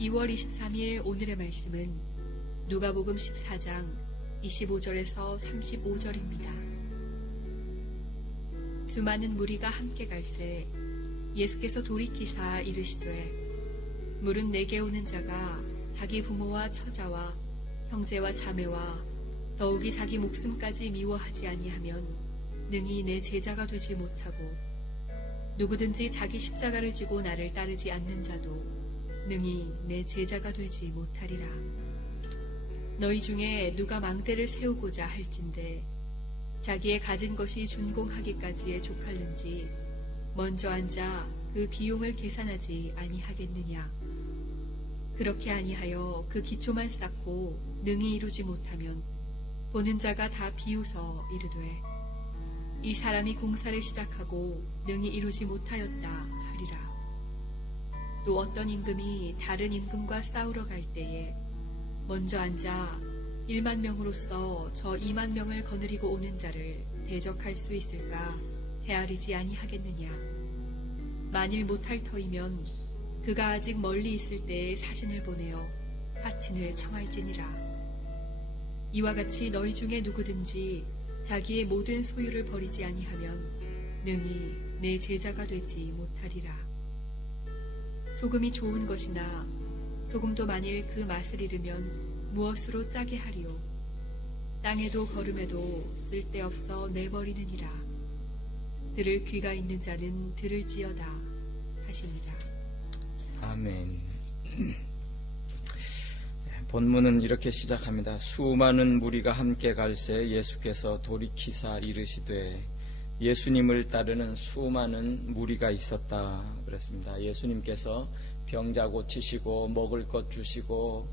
2월 23일 오늘의 말씀은 누가복음 14장 25절에서 35절입니다. 수많은 무리가 함께 갈새 예수께서 돌이키사 이르시되 물은 내게 오는 자가 자기 부모와 처자와 형제와 자매와 더욱이 자기 목숨까지 미워하지 아니하면 능히 내 제자가 되지 못하고 누구든지 자기 십자가를 지고 나를 따르지 않는 자도 능히 내 제자가 되지 못하리라. 너희 중에 누가 망대를 세우고자 할진대 자기의 가진 것이 준공하기까지에 족할는지 먼저 앉아 그 비용을 계산하지 아니하겠느냐. 그렇게 아니하여 그 기초만 쌓고 능히 이루지 못하면 보는 자가 다 비웃어 이르되 이 사람이 공사를 시작하고 능히 이루지 못하였다 하리라. 또 어떤 임금이 다른 임금과 싸우러 갈 때에 먼저 앉아 1만 명으로서 저 2만 명을 거느리고 오는 자를 대적할 수 있을까 헤아리지 아니하겠느냐. 만일 못할 터이면 그가 아직 멀리 있을 때에 사신을 보내어 화친을 청할지니라. 이와 같이 너희 중에 누구든지 자기의 모든 소유를 버리지 아니하면 능히 내 제자가 되지 못하리라. 소금이 좋은 것이나 소금도 만일 그 맛을 잃으면 무엇으로 짜게 하리요. 땅에도 거름에도 쓸데없어 내버리느니라. 들을 귀가 있는 자는 들을지어다 하십니다. 아멘. 본문은 이렇게 시작합니다. 수많은 무리가 함께 갈새 예수께서 돌이키사 이르시되 예수님을 따르는 수많은 무리가 있었다 그랬습니다. 예수님께서 병자 고치시고 먹을 것 주시고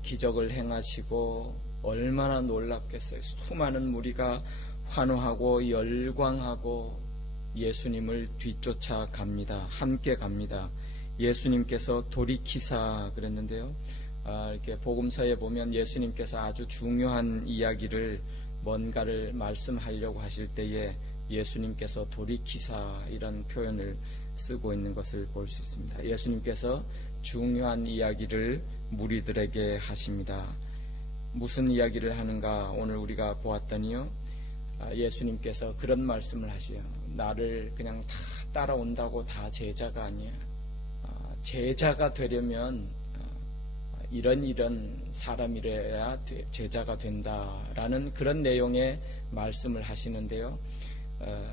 기적을 행하시고 얼마나 놀랍겠어요. 수많은 무리가 환호하고 열광하고 예수님을 뒤쫓아 갑니다. 함께 갑니다. 예수님께서 돌이키사 그랬는데요. 이렇게 복음서에 보면 예수님께서 아주 중요한 이야기를 뭔가를 말씀하려고 하실 때에 예수님께서 돌이키사 이런 표현을 쓰고 있는 것을 볼 수 있습니다. 예수님께서 중요한 이야기를 무리들에게 하십니다. 무슨 이야기를 하는가 오늘 우리가 보았더니요. 예수님께서 그런 말씀을 하시요. 나를 그냥 다 따라온다고 다 제자가 아니야. 제자가 되려면 이런 사람이래야 제자가 된다라는 그런 내용의 말씀을 하시는데요.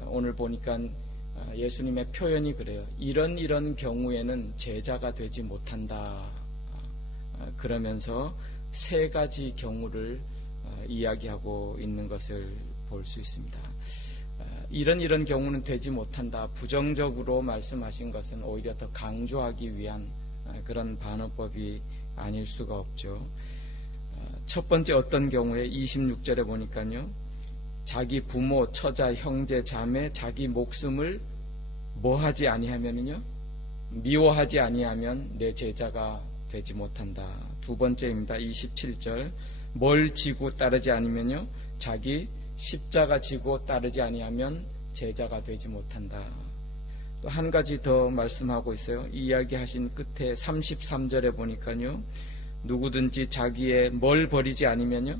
오늘 보니까 예수님의 표현이 그래요. 이런 경우에는 제자가 되지 못한다. 그러면서 세 가지 경우를 이야기하고 있는 것을 볼 수 있습니다. 이런 경우는 되지 못한다. 부정적으로 말씀하신 것은 오히려 더 강조하기 위한 그런 반어법이 아닐 수가 없죠. 첫 번째 어떤 경우에 26절에 보니까요. 자기 부모, 처자, 형제, 자매, 자기 목숨을 뭐하지 아니하면요. 미워하지 아니하면 내 제자가 되지 못한다. 두 번째입니다. 27절 뭘 지고 따르지 않으면요. 자기 십자가 지고 따르지 아니하면 제자가 되지 못한다. 또 한 가지 더 말씀하고 있어요. 이 이야기 하신 끝에 33절에 보니까요. 누구든지 자기의 뭘 버리지 않으면요.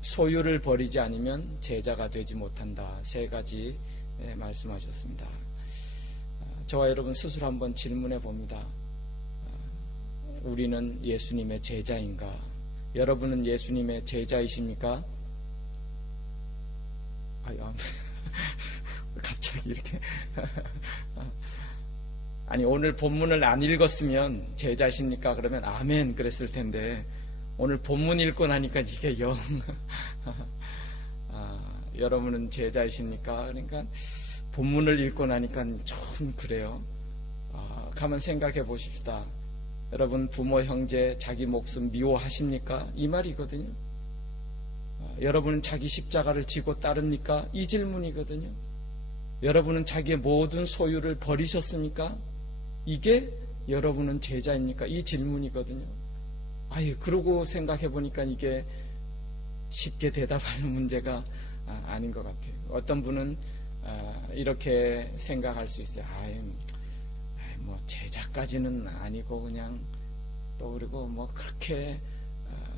소유를 버리지 않으면 제자가 되지 못한다. 세 가지 말씀하셨습니다. 저와 여러분 스스로 한번 질문해 봅니다. 우리는 예수님의 제자인가? 여러분은 예수님의 제자이십니까? 갑자기 이렇게 아니 오늘 본문을 안 읽었으면 제자십니까? 그러면 아멘 그랬을 텐데 오늘 본문 읽고 나니까 이게 영 여러분은 제자이십니까? 그러니까 본문을 읽고 나니까 좀 그래요. 가만 생각해 보십시다. 여러분 부모 형제 자기 목숨 미워하십니까? 이 말이거든요. 여러분은 자기 십자가를 지고 따릅니까? 이 질문이거든요. 여러분은 자기의 모든 소유를 버리셨습니까? 이게 여러분은 제자입니까? 이 질문이거든요. 그러고 생각해 보니까 이게 쉽게 대답하는 문제가 아닌 것 같아요. 어떤 분은 이렇게 생각할 수 있어요. 뭐 제자까지는 아니고 그냥 또 그리고 뭐 그렇게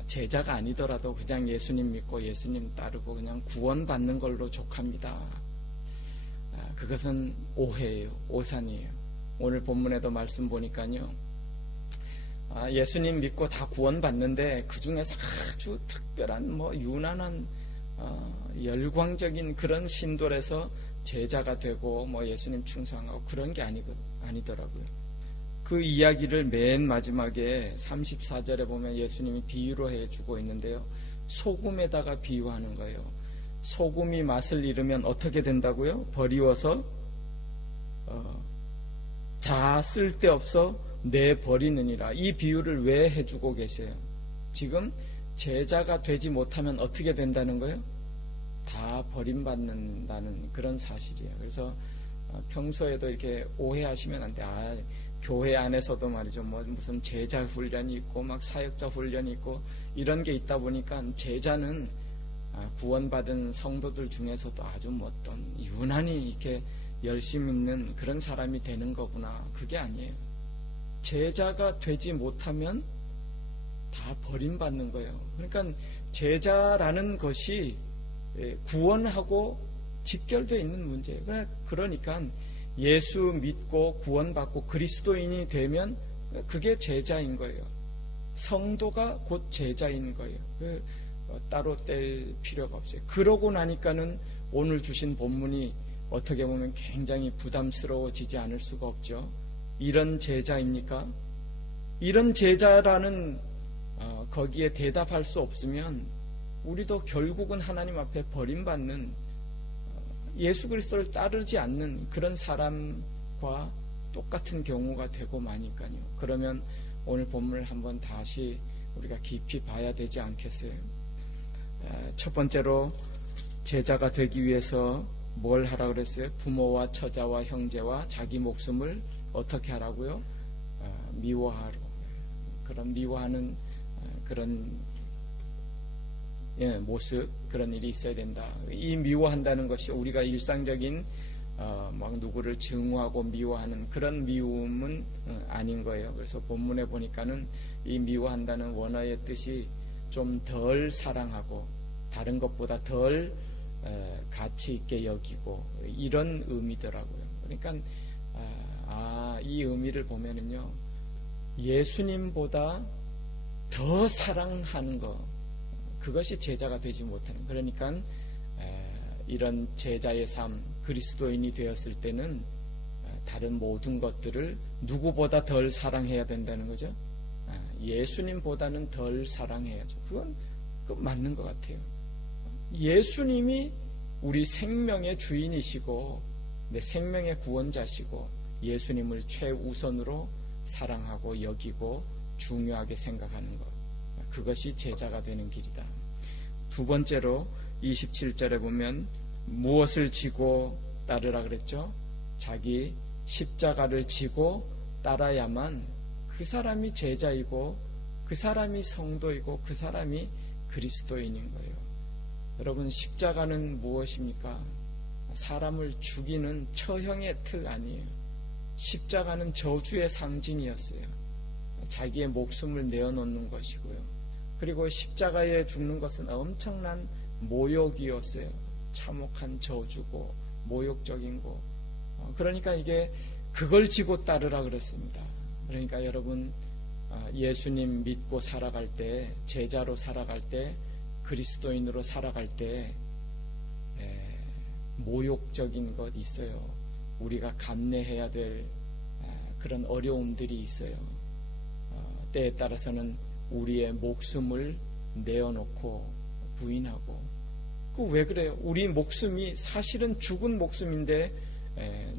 제자가 아니더라도 그냥 예수님 믿고 예수님 따르고 그냥 구원받는 걸로 족합니다. 그것은 오해예요. 오산이에요. 오늘 본문에도 말씀 보니까요, 예수님 믿고 다 구원받는데 그 중에서 아주 특별한 뭐 유난한 열광적인 그런 신돌에서 제자가 되고 뭐 예수님 충성하고 그런 게 아니더라고요. 그 이야기를 맨 마지막에 34절에 보면 예수님이 비유로 해주고 있는데요, 소금에다가 비유하는 거예요. 소금이 맛을 잃으면 어떻게 된다고요? 버리워서 다 쓸데없어 내버리느니라. 이 비유를 왜 해주고 계세요? 지금 제자가 되지 못하면 어떻게 된다는 거예요? 다 버림받는다는 그런 사실이에요. 그래서 평소에도 이렇게 오해하시면 안 돼. 교회 안에서도 말이죠, 뭐 무슨 제자 훈련이 있고 막 사역자 훈련이 있고 이런 게 있다 보니까 제자는 구원받은 성도들 중에서도 아주 뭐 어떤 유난히 이렇게 열심히 있는 그런 사람이 되는 거구나. 그게 아니에요. 제자가 되지 못하면 다 버림받는 거예요. 그러니까 제자라는 것이 구원하고 직결되어 있는 문제예요. 그러니까 예수 믿고 구원받고 그리스도인이 되면 그게 제자인 거예요. 성도가 곧 제자인 거예요. 따로 뗄 필요가 없어요. 그러고 나니까는 오늘 주신 본문이 어떻게 보면 굉장히 부담스러워지지 않을 수가 없죠. 이런 제자입니까? 이런 제자라는 거기에 대답할 수 없으면 우리도 결국은 하나님 앞에 버림받는 예수 그리스도를 따르지 않는 그런 사람과 똑같은 경우가 되고 마니까요. 그러면 오늘 본문을 한번 다시 우리가 깊이 봐야 되지 않겠어요? 첫 번째로 제자가 되기 위해서 뭘 하라고 그랬어요? 부모와 처자와 형제와 자기 목숨을 어떻게 하라고요? 미워하러. 그런 미워하는 그런 모습, 그런 일이 있어야 된다. 이 미워한다는 것이 우리가 일상적인 막 누구를 증오하고 미워하는 그런 미움은 아닌 거예요. 그래서 본문에 보니까는 이 미워한다는 원어의 뜻이 좀 덜 사랑하고 다른 것보다 덜 가치 있게 여기고 이런 의미더라고요. 그러니까 이 의미를 보면은요, 예수님보다 더 사랑하는 것, 그것이 제자가 되지 못하는. 그러니까 이런 제자의 삶, 그리스도인이 되었을 때는 다른 모든 것들을 누구보다 덜 사랑해야 된다는 거죠. 예수님보다는 덜 사랑해야죠. 그건 맞는 것 같아요. 예수님이 우리 생명의 주인이시고 내 생명의 구원자시고 예수님을 최우선으로 사랑하고 여기고 중요하게 생각하는 것, 그것이 제자가 되는 길이다. 두 번째로 27절에 보면 무엇을 지고 따르라 그랬죠? 자기 십자가를 지고 따라야만 그 사람이 제자이고 그 사람이 성도이고 그 사람이 그리스도인인 거예요. 여러분, 십자가는 무엇입니까? 사람을 죽이는 처형의 틀 아니에요. 십자가는 저주의 상징이었어요. 자기의 목숨을 내어놓는 것이고요. 그리고 십자가에 죽는 것은 엄청난 모욕이었어요. 참혹한 저주고 모욕적인 거. 그러니까 이게 그걸 지고 따르라 그랬습니다. 그러니까 여러분, 예수님 믿고 살아갈 때, 제자로 살아갈 때, 그리스도인으로 살아갈 때 모욕적인 것 있어요. 우리가 감내해야 될 그런 어려움들이 있어요. 때에 따라서는 우리의 목숨을 내어놓고 부인하고. 그 왜 그래요? 우리 목숨이 사실은 죽은 목숨인데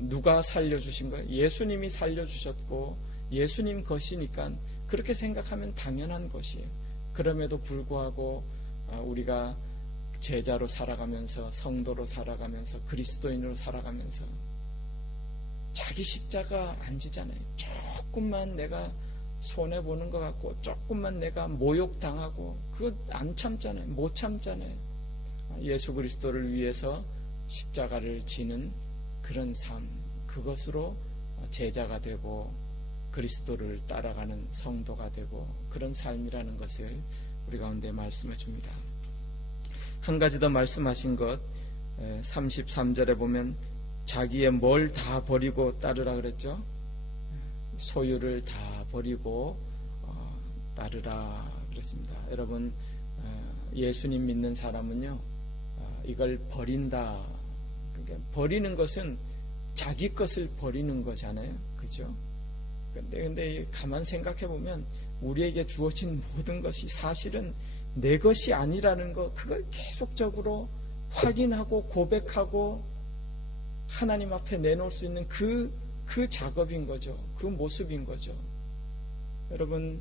누가 살려주신 거예요? 예수님이 살려주셨고 예수님 것이니까 그렇게 생각하면 당연한 것이에요. 그럼에도 불구하고 우리가 제자로 살아가면서 성도로 살아가면서 그리스도인으로 살아가면서 자기 십자가 안 지잖아요. 조금만 내가 손해보는 것 같고 조금만 내가 모욕당하고 그거 안 참잖아요. 못 참잖아요. 예수 그리스도를 위해서 십자가를 지는 그런 삶, 그것으로 제자가 되고 그리스도를 따라가는 성도가 되고 그런 삶이라는 것을 우리 가운데 말씀해 줍니다. 한 가지 더 말씀하신 것 33절에 보면 자기의 뭘 다 버리고 따르라 그랬죠. 소유를 다 버리고 따르라 그랬습니다. 여러분, 예수님 믿는 사람은요, 이걸 버린다. 그러니까 버리는 것은 자기 것을 버리는 거잖아요. 그죠? 근데 가만 생각해 보면 우리에게 주어진 모든 것이 사실은 내 것이 아니라는 거, 그걸 계속적으로 확인하고 고백하고 하나님 앞에 내놓을 수 있는 그 작업인 거죠. 그 모습인 거죠. 여러분,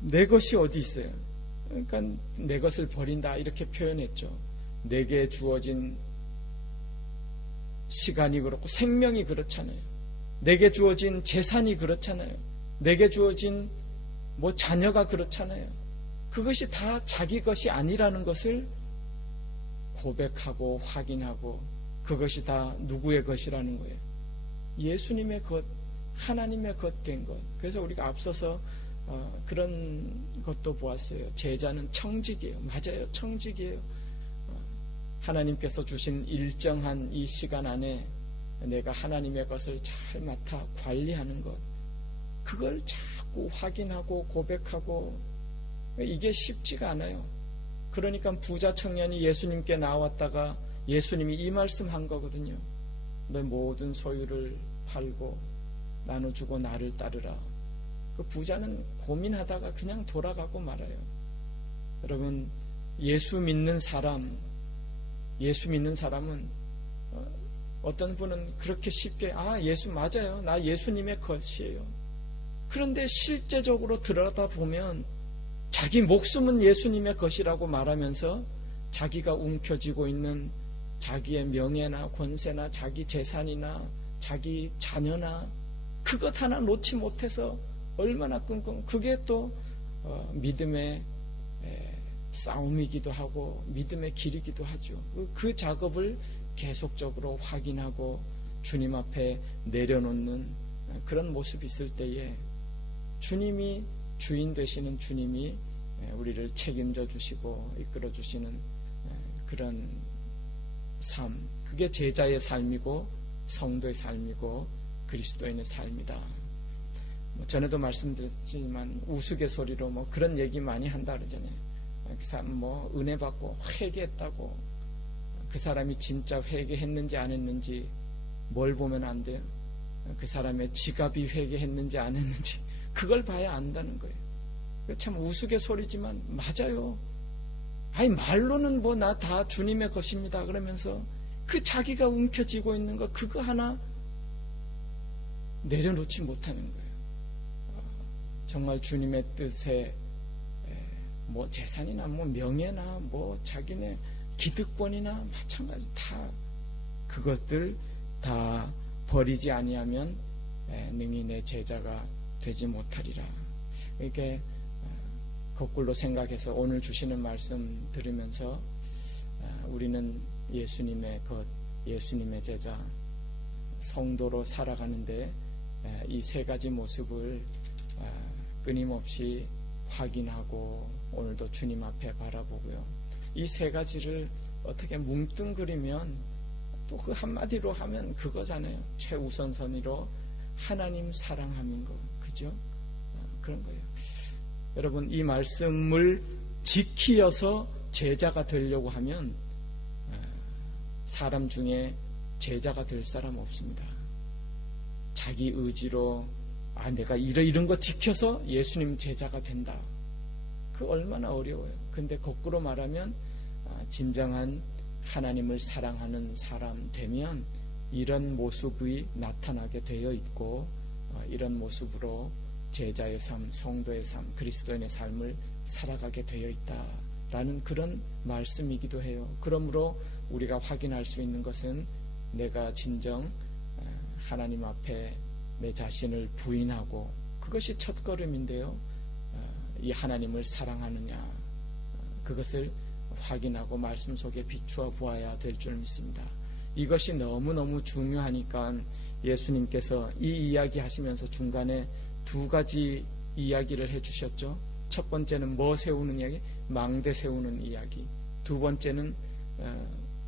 내 것이 어디 있어요? 그러니까 내 것을 버린다 이렇게 표현했죠. 내게 주어진 시간이 그렇고 생명이 그렇잖아요. 내게 주어진 재산이 그렇잖아요. 내게 주어진 자녀가 그렇잖아요. 그것이 다 자기 것이 아니라는 것을 고백하고 확인하고 그것이 다 누구의 것이라는 거예요. 예수님의 것, 하나님의 것 된 것. 그래서 우리가 앞서서 그런 것도 보았어요. 제자는 청직이에요. 맞아요. 청직이에요. 하나님께서 주신 일정한 이 시간 안에 내가 하나님의 것을 잘 맡아 관리하는 것, 그걸 자꾸 확인하고 고백하고, 이게 쉽지가 않아요. 그러니까 부자 청년이 예수님께 나왔다가 예수님이 이 말씀한 거거든요. 내 모든 소유를 팔고 나눠주고 나를 따르라. 그 부자는 고민하다가 그냥 돌아가고 말아요. 여러분, 예수 믿는 사람은 어떤 분은 그렇게 쉽게 예수 맞아요. 나 예수님의 것이에요. 그런데 실제적으로 들여다보면 자기 목숨은 예수님의 것이라고 말하면서 자기가 움켜쥐고 있는 자기의 명예나 권세나 자기 재산이나 자기 자녀나 그것 하나 놓지 못해서 얼마나 끙끙, 그게 또 믿음의 싸움이기도 하고 믿음의 길이기도 하죠. 그 작업을 계속적으로 확인하고 주님 앞에 내려놓는 그런 모습이 있을 때에 주님이 주인 되시는 주님이 우리를 책임져 주시고 이끌어 주시는 그런 삶, 그게 제자의 삶이고 성도의 삶이고 그리스도인의 삶이다. 전에도 말씀드렸지만 우스갯소리로 그런 얘기 많이 한다 그러잖아요. 그 사람 은혜 받고 회개했다고. 그 사람이 진짜 회개했는지 안 했는지 뭘 보면 안 돼요? 그 사람의 지갑이 회개했는지 안 했는지 그걸 봐야 안다는 거예요. 참 우스갯소리지만 맞아요. 말로는 나 다 주님의 것입니다 그러면서 그 자기가 움켜쥐고 있는 거 그거 하나 내려놓지 못하는 거예요. 정말 주님의 뜻에 재산이나 명예나 자기네 기득권이나 마찬가지 다 그것들 다 버리지 아니하면 능히 내 제자가 되지 못하리라. 이게 거꾸로 생각해서 오늘 주시는 말씀 들으면서 우리는 예수님의 것, 예수님의 제자, 성도로 살아가는데 이 세 가지 모습을 끊임없이 확인하고 오늘도 주님 앞에 바라보고요. 이 세 가지를 어떻게 뭉뚱그리면 또 그 한마디로 하면 그거잖아요. 최우선순위로 하나님 사랑하는 거, 그죠? 그런 거예요. 여러분, 이 말씀을 지키어서 제자가 되려고 하면 사람 중에 제자가 될 사람 없습니다. 자기 의지로 내가 이런 거 지켜서 예수님 제자가 된다. 그 얼마나 어려워요. 근데 거꾸로 말하면 진정한 하나님을 사랑하는 사람 되면 이런 모습이 나타나게 되어 있고 이런 모습으로 제자의 삶, 성도의 삶, 그리스도인의 삶을 살아가게 되어 있다라는 그런 말씀이기도 해요. 그러므로 우리가 확인할 수 있는 것은 내가 진정 하나님 앞에 내 자신을 부인하고 그것이 첫걸음인데요. 이 하나님을 사랑하느냐 그것을 확인하고 말씀 속에 비추어 보아야 될 줄 믿습니다. 이것이 너무너무 중요하니까 예수님께서 이 이야기 하시면서 중간에 두 가지 이야기를 해주셨죠. 첫 번째는 뭐 세우는 이야기? 망대 세우는 이야기. 두 번째는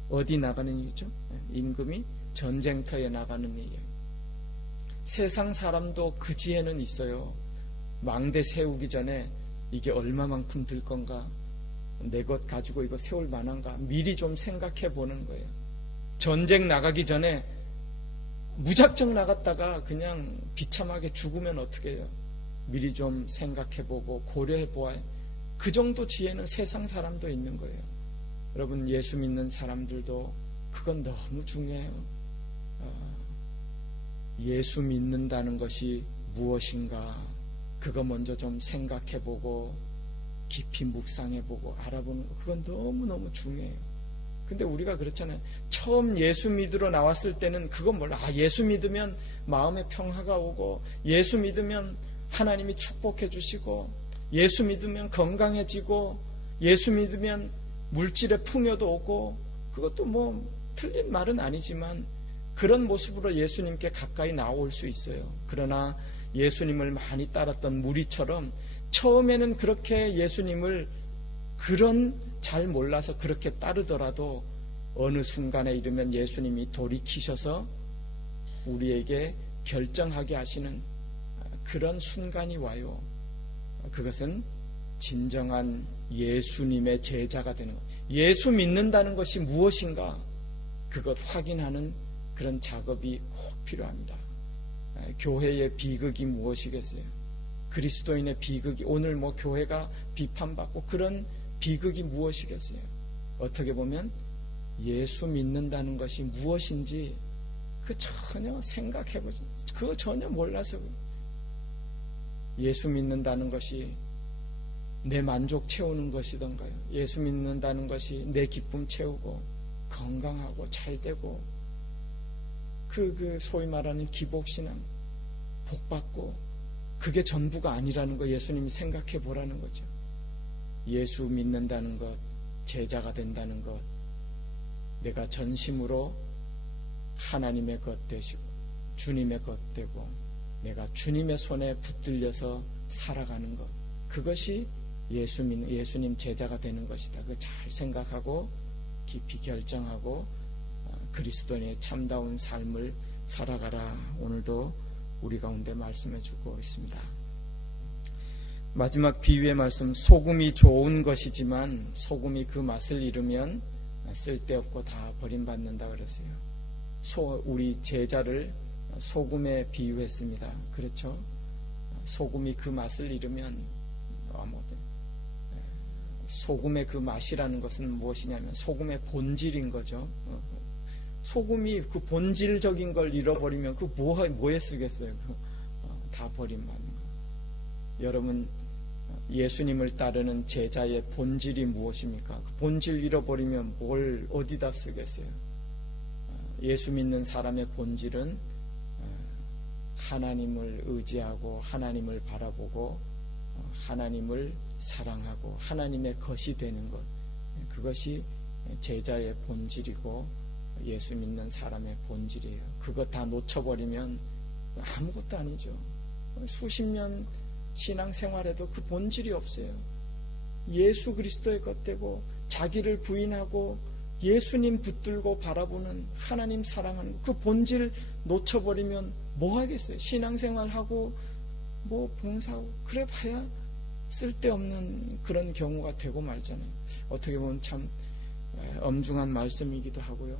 어디 나가는 이유죠? 임금이 전쟁터에 나가는 이야기. 세상 사람도 그 지혜는 있어요. 망대 세우기 전에 이게 얼마만큼 들 건가? 내 것 가지고 이거 세울 만한가? 미리 좀 생각해 보는 거예요. 전쟁 나가기 전에 무작정 나갔다가 그냥 비참하게 죽으면 어떻게 해요? 미리 좀 생각해 보고 고려해 보아요. 그 정도 지혜는 세상 사람도 있는 거예요. 여러분, 예수 믿는 사람들도 그건 너무 중요해요. 예수 믿는다는 것이 무엇인가? 그거 먼저 좀 생각해 보고 깊이 묵상해 보고 알아보는 거, 그건 너무너무 중요해요. 근데 우리가 그렇잖아요. 처음 예수 믿으러 나왔을 때는 그건 몰라. 예수 믿으면 마음에 평화가 오고, 예수 믿으면 하나님이 축복해 주시고, 예수 믿으면 건강해지고, 예수 믿으면 물질의 풍요도 오고, 그것도 뭐 틀린 말은 아니지만 그런 모습으로 예수님께 가까이 나올 수 있어요. 그러나 예수님을 많이 따랐던 무리처럼 처음에는 그렇게 예수님을 잘 몰라서 그렇게 따르더라도 어느 순간에 이르면 예수님이 돌이키셔서 우리에게 결정하게 하시는 그런 순간이 와요. 그것은 진정한 예수님의 제자가 되는 것. 예수 믿는다는 것이 무엇인가? 그것 확인하는 그런 작업이 꼭 필요합니다. 교회의 비극이 무엇이겠어요? 그리스도인의 비극이, 오늘 뭐 교회가 비판받고 그런 비극이 무엇이겠어요? 어떻게 보면 예수 믿는다는 것이 무엇인지 전혀 생각해보지, 그거 전혀 몰라서. 예수 믿는다는 것이 내 만족 채우는 것이던가요? 예수 믿는다는 것이 내 기쁨 채우고 건강하고 잘되고 소위 말하는 기복신앙, 복받고, 그게 전부가 아니라는 거 예수님이 생각해 보라는 거죠. 예수 믿는다는 것, 제자가 된다는 것, 내가 전심으로 하나님의 것 되시고 주님의 것 되고 내가 주님의 손에 붙들려서 살아가는 것, 그것이 예수님 제자가 되는 것이다. 그거 잘 생각하고 깊이 결정하고 그리스도인의 참다운 삶을 살아가라. 오늘도 우리 가운데 말씀해 주고 있습니다. 마지막 비유의 말씀, 소금이 좋은 것이지만 소금이 그 맛을 잃으면 쓸데없고 다 버림받는다 그랬어요. 우리 제자를 소금에 비유했습니다. 그렇죠? 소금이 그 맛을 잃으면 소금의 그 맛이라는 것은 무엇이냐면 소금의 본질인 거죠. 소금이 그 본질적인 걸 잃어버리면 그 뭐에 쓰겠어요? 다 버림받는 거. 여러분, 예수님을 따르는 제자의 본질이 무엇입니까? 그 본질 잃어버리면 뭘 어디다 쓰겠어요? 예수 믿는 사람의 본질은 하나님을 의지하고 하나님을 바라보고 하나님을 사랑하고 하나님의 것이 되는 것, 그것이 제자의 본질이고 예수 믿는 사람의 본질이에요. 그거 다 놓쳐버리면 아무것도 아니죠. 수십 년 신앙생활에도 그 본질이 없어요. 예수 그리스도의 것 되고 자기를 부인하고 예수님 붙들고 바라보는 하나님 사랑하는 그 본질 놓쳐버리면 뭐 하겠어요? 신앙생활하고 뭐 봉사하고 그래 봐야 쓸데없는 그런 경우가 되고 말잖아요. 어떻게 보면 참 엄중한 말씀이기도 하고요.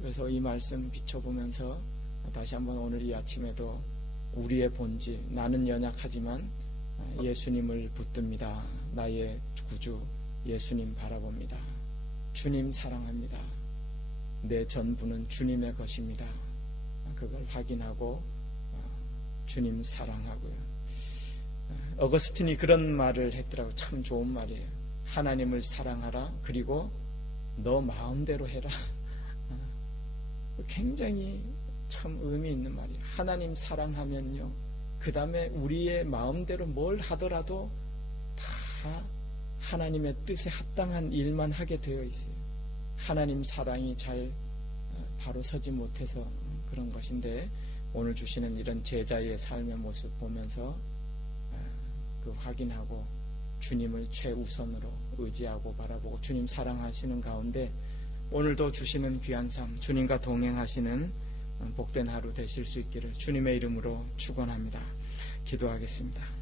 그래서 이 말씀 비춰보면서 다시 한번 오늘 이 아침에도 우리의 본질, 나는 연약하지만 예수님을 붙듭니다. 나의 구주 예수님 바라봅니다. 주님 사랑합니다. 내 전부는 주님의 것입니다. 그걸 확인하고 주님 사랑하고요. 어거스틴이 그런 말을 했더라고요. 참 좋은 말이에요. 하나님을 사랑하라. 그리고 너 마음대로 해라. 굉장히 참 의미 있는 말이에요. 하나님 사랑하면요, 그 다음에 우리의 마음대로 뭘 하더라도 다 하나님의 뜻에 합당한 일만 하게 되어 있어요. 하나님 사랑이 잘 바로 서지 못해서 그런 것인데, 오늘 주시는 이런 제자의 삶의 모습 보면서 그 확인하고 주님을 최우선으로 의지하고 바라보고 주님 사랑하시는 가운데 오늘도 주시는 귀한 삶, 주님과 동행하시는 복된 하루 되실 수 있기를 주님의 이름으로 축원합니다. 기도하겠습니다.